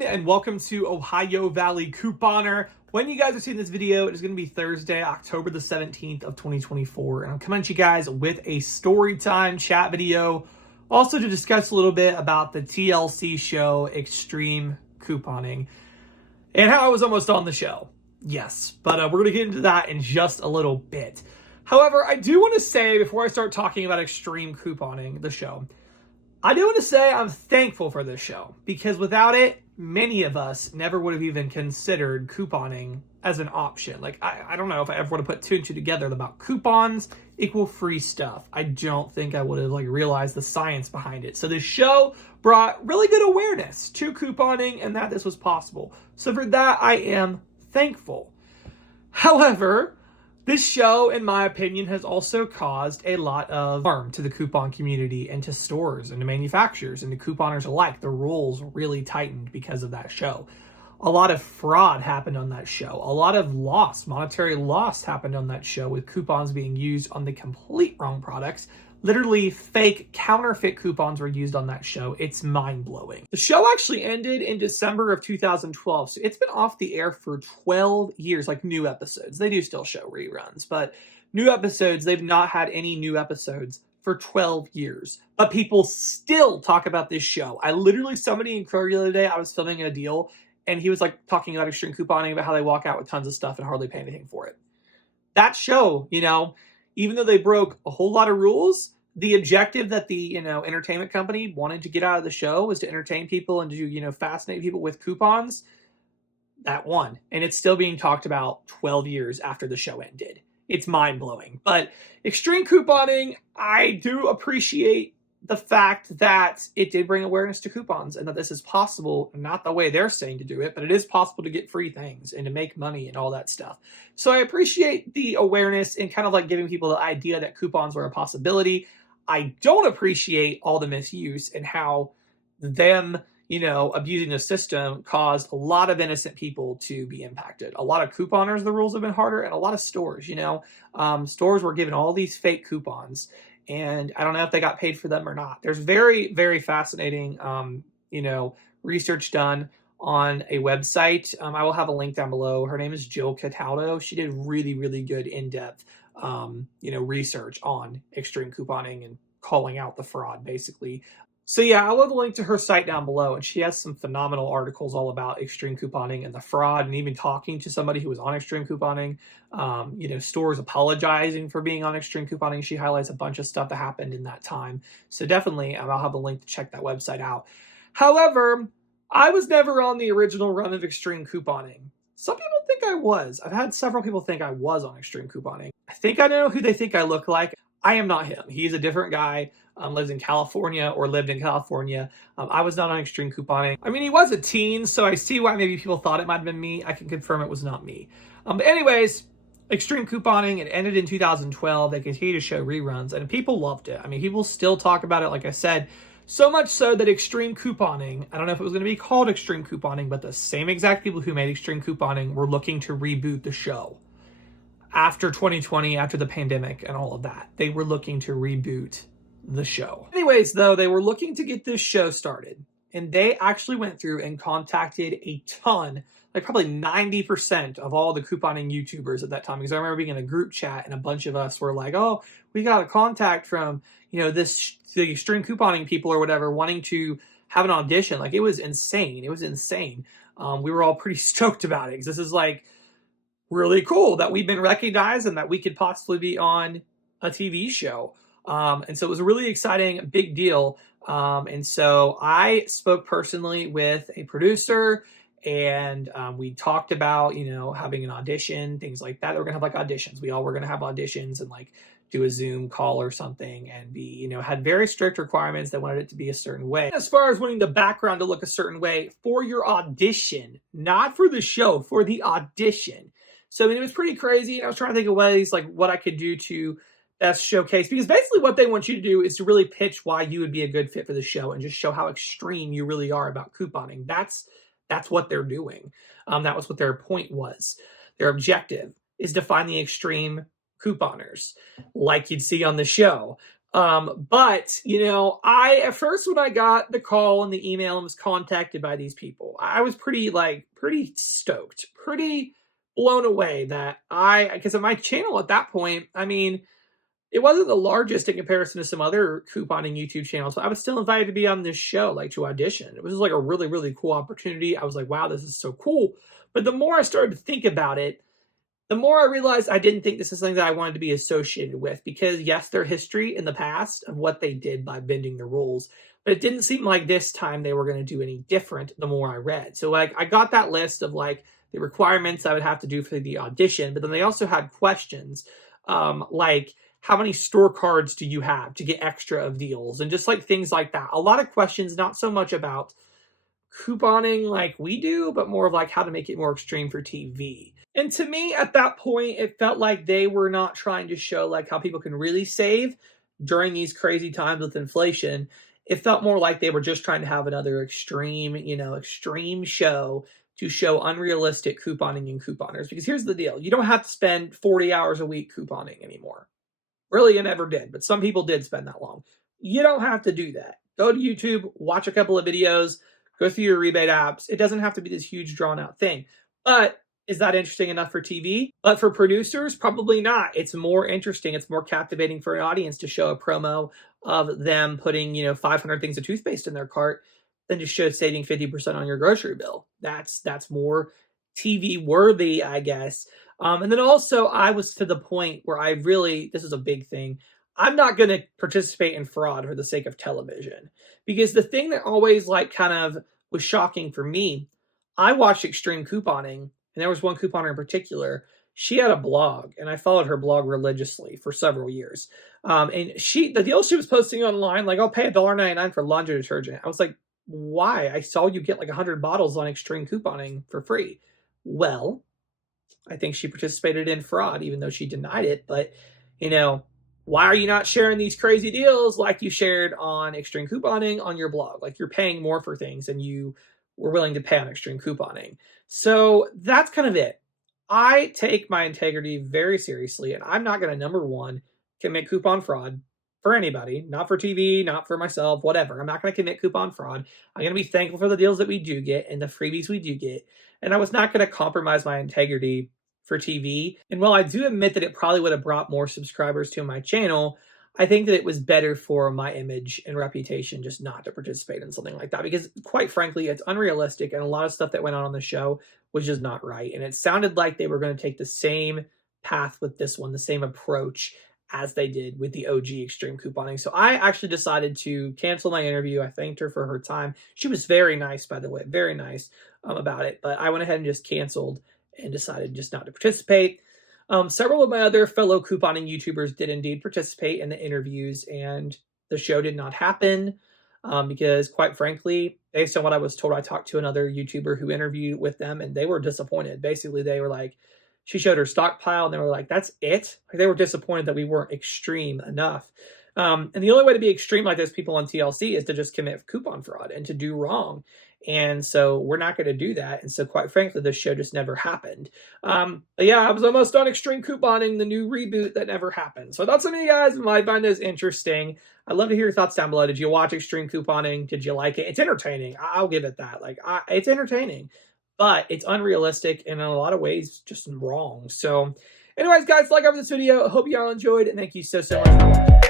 everyone, and welcome to Ohio Valley Couponer. When you guys are seeing this video, it is going to be Thursday, October the 17th of 2024, and I'm coming at you guys with a story time chat video, also to discuss a little bit about the TLC show Extreme Couponing, and how I was almost on the show. Yes, but we're going to get into that in just a little bit. However, I do want to say, before I start talking about Extreme Couponing, the show, I do want to say I'm thankful for this show, because without it, many of us never would have even considered couponing as an option. Like, I don't know if I ever would have put two and two together about coupons equal free stuff. I don't think I would have realized the science behind it. So this show brought really good awareness to couponing and that this was possible. So for that, I am thankful. However, this show, in my opinion, has also caused a lot of harm to the coupon community and to stores and to manufacturers and to couponers alike. The rules really tightened because of that show. A lot of fraud happened on that show. A lot of monetary loss happened on that show, with coupons being used on the complete wrong products. Literally fake counterfeit coupons were used on that show. It's mind-blowing. The show actually ended in December of 2012, so it's been off the air for 12 years, like new episodes. They do still show reruns, but new episodes, they've not had any new episodes for 12 years. But people still talk about this show. I literally, somebody in Kroger the other day, I was filming a deal, and he was talking about extreme couponing, about how they walk out with tons of stuff and hardly pay anything for it. That show, even though they broke a whole lot of rules, the objective that the entertainment company wanted to get out of the show was to entertain people and to fascinate people with coupons. That won, and it's still being talked about 12 years after the show ended. It's mind-blowing. But extreme couponing, I do appreciate the fact that it did bring awareness to coupons and that this is possible, not the way they're saying to do it, but it is possible to get free things and to make money and all that stuff. So I appreciate the awareness and kind of giving people the idea that coupons were a possibility. I don't appreciate all the misuse and how them, abusing the system caused a lot of innocent people to be impacted. A lot of couponers, the rules have been harder, and a lot of stores, stores were given all these fake coupons. And I don't know if they got paid for them or not. There's very, very fascinating, research done on a website. I will have a link down below. Her name is Jill Cataldo. She did really, really good in-depth, research on extreme couponing and calling out the fraud, basically. So yeah, I'll have a link to her site down below, and she has some phenomenal articles all about extreme couponing and the fraud, and even talking to somebody who was on extreme couponing, stores apologizing for being on extreme couponing. She highlights a bunch of stuff that happened in that time. So definitely, I'll have a link to check that website out. However, I was never on the original run of extreme couponing. Some people think I was. I've had several people think I was on extreme couponing. I think I know who they think I look like. I am not him. He's a different guy. Lives in California, or lived in California. I was not on extreme couponing. I mean, he was a teen, so I see why maybe people thought it might have been me. I can confirm it was not me. But anyways, extreme couponing, it ended in 2012. They continue to show reruns, and people loved it. I mean, people still talk about it, like I said, so much so that extreme couponing, I don't know if it was going to be called extreme couponing, but the same exact people who made extreme couponing were looking to reboot the show. After 2020, after the pandemic and all of that, they were looking to reboot the show. Anyways, though, they were looking to get this show started, and they actually went through and contacted a ton, probably 90% of all the couponing YouTubers at that time. Because I remember being in a group chat, and a bunch of us were like, oh, we got a contact from, the extreme couponing people or whatever, wanting to have an audition. It was insane. It was insane. We were all pretty stoked about it, because this is really cool that we've been recognized and that we could possibly be on a TV show. And so it was a really exciting, big deal. And so I spoke personally with a producer, and we talked about, having an audition, things like that. They were going to have auditions. We all were going to have auditions and do a Zoom call or something, and be, had very strict requirements. They wanted it to be a certain way. As far as wanting the background to look a certain way for your audition, not for the show, for the audition. So it was pretty crazy. I was trying to think of ways what I could do to best showcase, because basically what they want you to do is to really pitch why you would be a good fit for the show and just show how extreme you really are about couponing. That's what they're doing. That was what their point was. Their objective is to find the extreme couponers, like you'd see on the show. But you know, I at first when I got the call and the email and was contacted by these people, I was pretty stoked, pretty blown away that because of my channel at that point, I mean, it wasn't the largest in comparison to some other couponing YouTube channels, but I was still invited to be on this show, like to audition. It was like a really, really cool opportunity. I was like, wow, this is so cool. But the more I started to think about it, the more I realized I didn't think this is something that I wanted to be associated with because, yes, their history in the past of what they did by bending the rules, but it didn't seem like this time they were going to do any different the more I read. So, like, I got that list of like the requirements I would have to do for the audition, but then they also had questions like, how many store cards do you have to get extra of deals? And just like things like that. A lot of questions, not so much about couponing like we do, but more of like how to make it more extreme for TV. And to me, at that point, it felt like they were not trying to show like how people can really save during these crazy times with inflation. It felt more like they were just trying to have another extreme, extreme show to show unrealistic couponing and couponers. Because here's the deal. You don't have to spend 40 hours a week couponing anymore. Really, you never did, but some people did spend that long. You don't have to do that. Go to YouTube, watch a couple of videos, go through your rebate apps. It doesn't have to be this huge drawn out thing. But is that interesting enough for TV? But for producers, probably not. It's more interesting. It's more captivating for an audience to show a promo of them putting, 500 things of toothpaste in their cart than to show saving 50% on your grocery bill. That's more TV worthy, I guess. And then also I was to the point where this is a big thing. I'm not going to participate in fraud for the sake of television, because the thing that always like kind of was shocking for me, I watched extreme couponing, and there was one couponer in particular. She had a blog, and I followed her blog religiously for several years. And the deal she was posting online, like, I'll pay $1.99 for laundry detergent. I was like, why? I saw you get like 100 bottles on extreme couponing for free. Well, I think she participated in fraud, even though she denied it. But, why are you not sharing these crazy deals like you shared on extreme couponing on your blog? Like, you're paying more for things than you were willing to pay on extreme couponing. So that's kind of it. I take my integrity very seriously, and I'm not going to, number one, commit coupon fraud for anybody, not for TV, not for myself, whatever. I'm not going to commit coupon fraud. I'm going to be thankful for the deals that we do get and the freebies we do get. And I was not going to compromise my integrity for TV. And while I do admit that it probably would have brought more subscribers to my channel, I think that it was better for my image and reputation just not to participate in something like that, because quite frankly, it's unrealistic, and a lot of stuff that went on the show was just not right. And it sounded like they were going to take the same path with this one, the same approach as they did with the OG extreme couponing. So I actually decided to cancel my interview. I thanked her for her time. She was very nice, by the way, very nice about it. But I went ahead and just canceled and decided just not to participate. Several of my other fellow couponing YouTubers did indeed participate in the interviews, and the show did not happen because, quite frankly, based on what I was told, I talked to another YouTuber who interviewed with them, and they were disappointed. Basically, they were like, she showed her stockpile, and they were like, that's it? Like, they were disappointed that we weren't extreme enough. And the only way to be extreme like those people on TLC is to just commit coupon fraud and to do wrong. And so we're not going to do that. And so, quite frankly, this show just never happened. But yeah, I was almost on extreme couponing, the new reboot that never happened. So I thought some of you guys might find this interesting. I'd love to hear your thoughts down below. Did you watch extreme couponing? Did you like it? It's entertaining. I'll give it that. It's entertaining, but it's unrealistic and in a lot of ways just wrong. So anyways, guys, like over this video. I hope you all enjoyed, and thank you so much for watching.